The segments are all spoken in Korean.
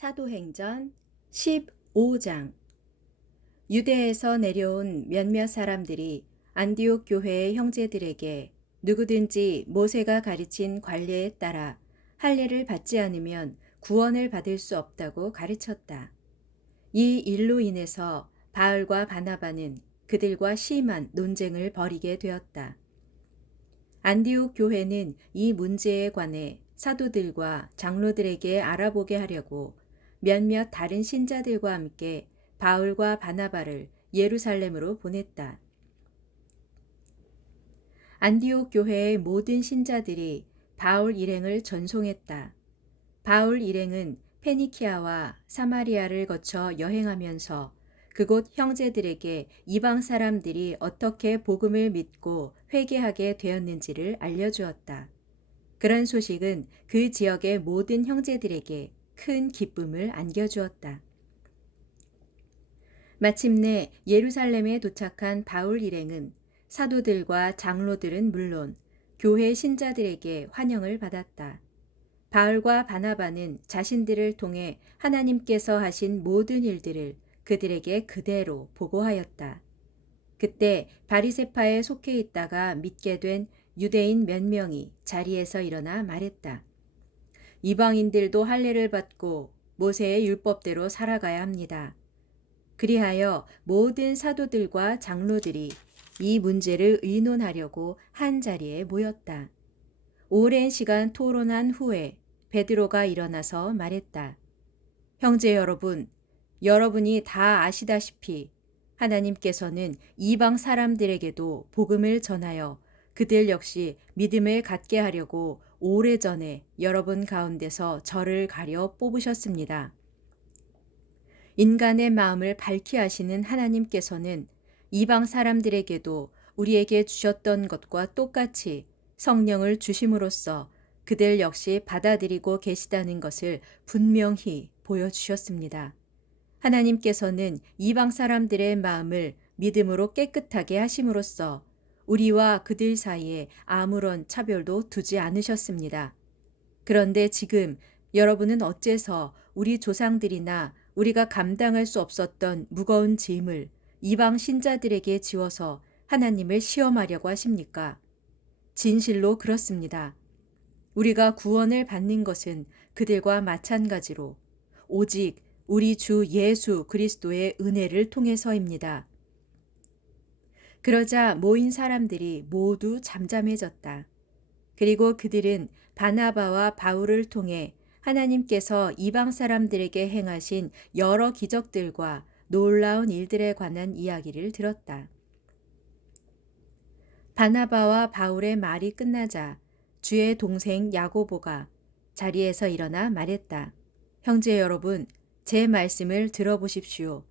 사도행전 15장. 유대에서 내려온 몇몇 사람들이 안디옥 교회의 형제들에게 누구든지 모세가 가르친 관례에 따라 할례를 받지 않으면 구원을 받을 수 없다고 가르쳤다. 이 일로 인해서 바울과 바나바는 그들과 심한 논쟁을 벌이게 되었다. 안디옥 교회는 이 문제에 관해 사도들과 장로들에게 알아보게 하려고 몇몇 다른 신자들과 함께 바울과 바나바를 예루살렘으로 보냈다. 안디옥 교회의 모든 신자들이 바울 일행을 전송했다. 바울 일행은 페니키아와 사마리아를 거쳐 여행하면서 그곳 형제들에게 이방 사람들이 어떻게 복음을 믿고 회개하게 되었는지를 알려주었다. 그런 소식은 그 지역의 모든 형제들에게 큰 기쁨을 안겨주었다. 마침내 예루살렘에 도착한 바울 일행은 사도들과 장로들은 물론 교회 신자들에게 환영을 받았다. 바울과 바나바는 자신들을 통해 하나님께서 하신 모든 일들을 그들에게 그대로 보고하였다. 그때 바리새파에 속해 있다가 믿게 된 유대인 몇 명이 자리에서 일어나 말했다. 이방인들도 할례를 받고 모세의 율법대로 살아가야 합니다. 그리하여 모든 사도들과 장로들이 이 문제를 의논하려고 한 자리에 모였다. 오랜 시간 토론한 후에 베드로가 일어나서 말했다. 형제 여러분, 여러분이 다 아시다시피 하나님께서는 이방 사람들에게도 복음을 전하여 그들 역시 믿음을 갖게 하려고 오래전에 여러분 가운데서 저를 가려 뽑으셨습니다. 인간의 마음을 밝히 하시는 하나님께서는 이방 사람들에게도 우리에게 주셨던 것과 똑같이 성령을 주심으로써 그들 역시 받아들이고 계시다는 것을 분명히 보여주셨습니다. 하나님께서는 이방 사람들의 마음을 믿음으로 깨끗하게 하심으로써 우리와 그들 사이에 아무런 차별도 두지 않으셨습니다. 그런데 지금 여러분은 어째서 우리 조상들이나 우리가 감당할 수 없었던 무거운 짐을 이방 신자들에게 지워서 하나님을 시험하려고 하십니까? 진실로 그렇습니다. 우리가 구원을 받는 것은 그들과 마찬가지로 오직 우리 주 예수 그리스도의 은혜를 통해서입니다. 그러자 모인 사람들이 모두 잠잠해졌다. 그리고 그들은 바나바와 바울을 통해 하나님께서 이방 사람들에게 행하신 여러 기적들과 놀라운 일들에 관한 이야기를 들었다. 바나바와 바울의 말이 끝나자 주의 동생 야고보가 자리에서 일어나 말했다. 형제 여러분, 제 말씀을 들어보십시오.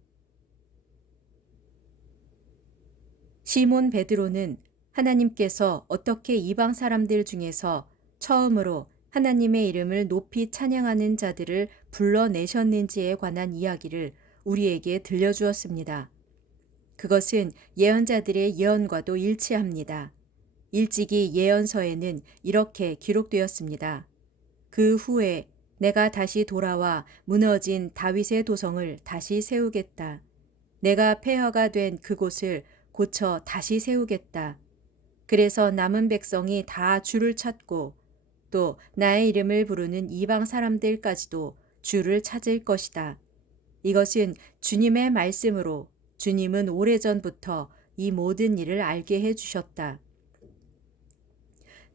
시몬 베드로는 하나님께서 어떻게 이방 사람들 중에서 처음으로 하나님의 이름을 높이 찬양하는 자들을 불러내셨는지에 관한 이야기를 우리에게 들려주었습니다. 그것은 예언자들의 예언과도 일치합니다. 일찍이 예언서에는 이렇게 기록되었습니다. 그 후에 내가 다시 돌아와 무너진 다윗의 도성을 다시 세우겠다. 내가 폐허가 된 그곳을 고쳐 다시 세우겠다. 그래서 남은 백성이 다 주를 찾고 또 나의 이름을 부르는 이방 사람들까지도 주를 찾을 것이다. 이것은 주님의 말씀으로 주님은 오래전부터 이 모든 일을 알게 해주셨다.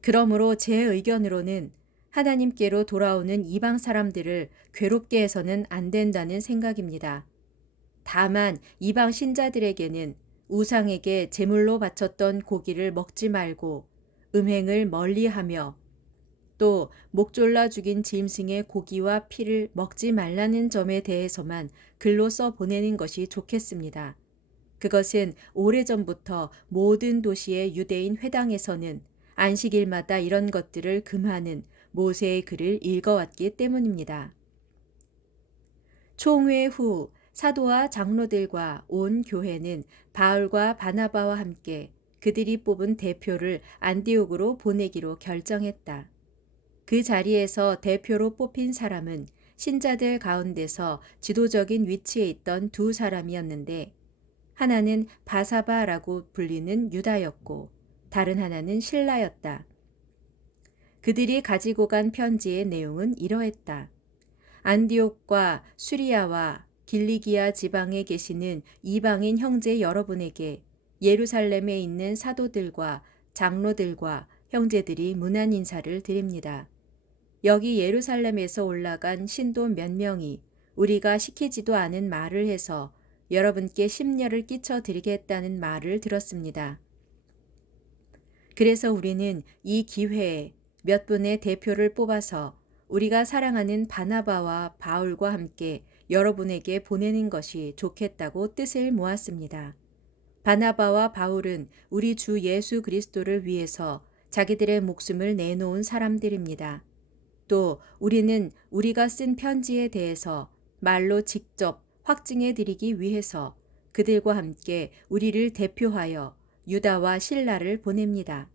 그러므로 제 의견으로는 하나님께로 돌아오는 이방 사람들을 괴롭게 해서는 안 된다는 생각입니다. 다만 이방 신자들에게는 우상에게 제물로 바쳤던 고기를 먹지 말고 음행을 멀리하며 또 목 졸라 죽인 짐승의 고기와 피를 먹지 말라는 점에 대해서만 글로 써 보내는 것이 좋겠습니다. 그것은 오래전부터 모든 도시의 유대인 회당에서는 안식일마다 이런 것들을 금하는 모세의 글을 읽어왔기 때문입니다. 총회 후 사도와 장로들과 온 교회는 바울과 바나바와 함께 그들이 뽑은 대표를 안디옥으로 보내기로 결정했다. 그 자리에서 대표로 뽑힌 사람은 신자들 가운데서 지도적인 위치에 있던 두 사람이었는데 하나는 바사바라고 불리는 유다였고 다른 하나는 실라였다. 그들이 가지고 간 편지의 내용은 이러했다. 안디옥과 수리아와 길리기아 지방에 계시는 이방인 형제 여러분에게 예루살렘에 있는 사도들과 장로들과 형제들이 문안 인사를 드립니다. 여기 예루살렘에서 올라간 신도 몇 명이 우리가 시키지도 않은 말을 해서 여러분께 심려를 끼쳐 드리겠다는 말을 들었습니다. 그래서 우리는 이 기회에 몇 분의 대표를 뽑아서 우리가 사랑하는 바나바와 바울과 함께 여러분에게 보내는 것이 좋겠다고 뜻을 모았습니다. 바나바와 바울은 우리 주 예수 그리스도를 위해서 자기들의 목숨을 내놓은 사람들입니다. 또 우리는 우리가 쓴 편지에 대해서 말로 직접 확증해 드리기 위해서 그들과 함께 우리를 대표하여 유다와 실라를 보냅니다.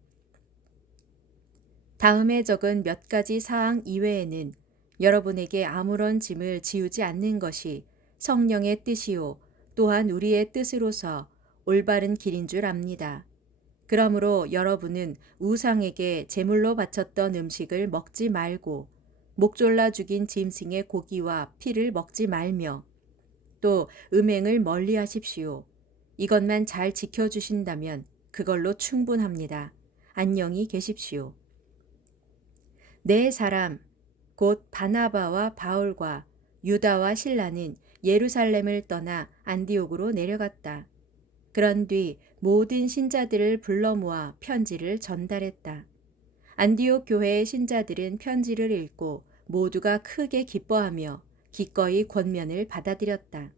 다음에 적은 몇 가지 사항 이외에는 여러분에게 아무런 짐을 지우지 않는 것이 성령의 뜻이요 또한 우리의 뜻으로서 올바른 길인 줄 압니다. 그러므로 여러분은 우상에게 제물로 바쳤던 음식을 먹지 말고 목졸라 죽인 짐승의 고기와 피를 먹지 말며 또 음행을 멀리 하십시오. 이것만 잘 지켜주신다면 그걸로 충분합니다. 안녕히 계십시오. 네 사람, 곧 바나바와 바울과 유다와 실라는 예루살렘을 떠나 안디옥으로 내려갔다. 그런 뒤 모든 신자들을 불러 모아 편지를 전달했다. 안디옥 교회의 신자들은 편지를 읽고 모두가 크게 기뻐하며 기꺼이 권면을 받아들였다.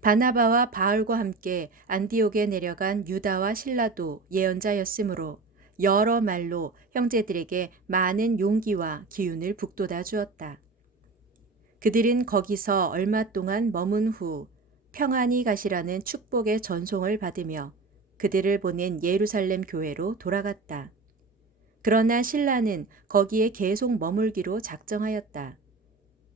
바나바와 바울과 함께 안디옥에 내려간 유다와 실라도 예언자였으므로 여러 말로 형제들에게 많은 용기와 기운을 북돋아 주었다. 그들은 거기서 얼마 동안 머문 후 평안히 가시라는 축복의 전송을 받으며 그들을 보낸 예루살렘 교회로 돌아갔다. 그러나 신라는 거기에 계속 머물기로 작정하였다.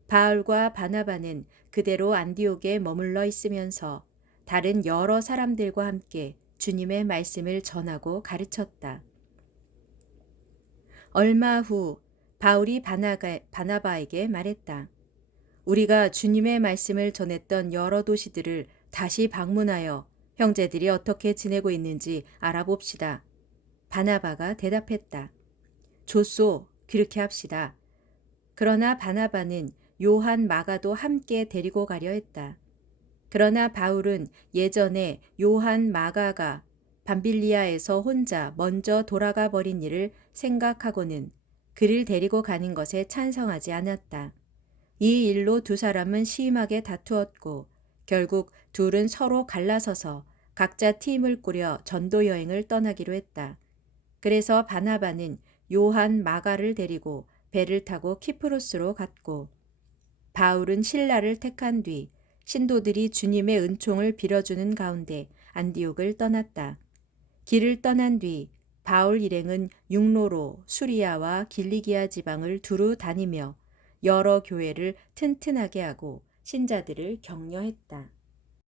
바울과 바나바는 그대로 안디옥에 머물러 있으면서 다른 여러 사람들과 함께 주님의 말씀을 전하고 가르쳤다. 얼마 후 바울이 바나바에게 말했다. 우리가 주님의 말씀을 전했던 여러 도시들을 다시 방문하여 형제들이 어떻게 지내고 있는지 알아봅시다. 바나바가 대답했다. 좋소, 그렇게 합시다. 그러나 바나바는 요한 마가도 함께 데리고 가려 했다. 그러나 바울은 예전에 요한 마가가 밤빌리아에서 혼자 먼저 돌아가 버린 일을 생각하고는 그를 데리고 가는 것에 찬성하지 않았다. 이 일로 두 사람은 심하게 다투었고 결국 둘은 서로 갈라서서 각자 팀을 꾸려 전도 여행을 떠나기로 했다. 그래서 바나바는 요한 마가를 데리고 배를 타고 키프로스로 갔고 바울은 실라를 택한 뒤 신도들이 주님의 은총을 빌어주는 가운데 안디옥을 떠났다. 길을 떠난 뒤 바울 일행은 육로로 수리아와 길리기아 지방을 두루 다니며 여러 교회를 튼튼하게 하고 신자들을 격려했다.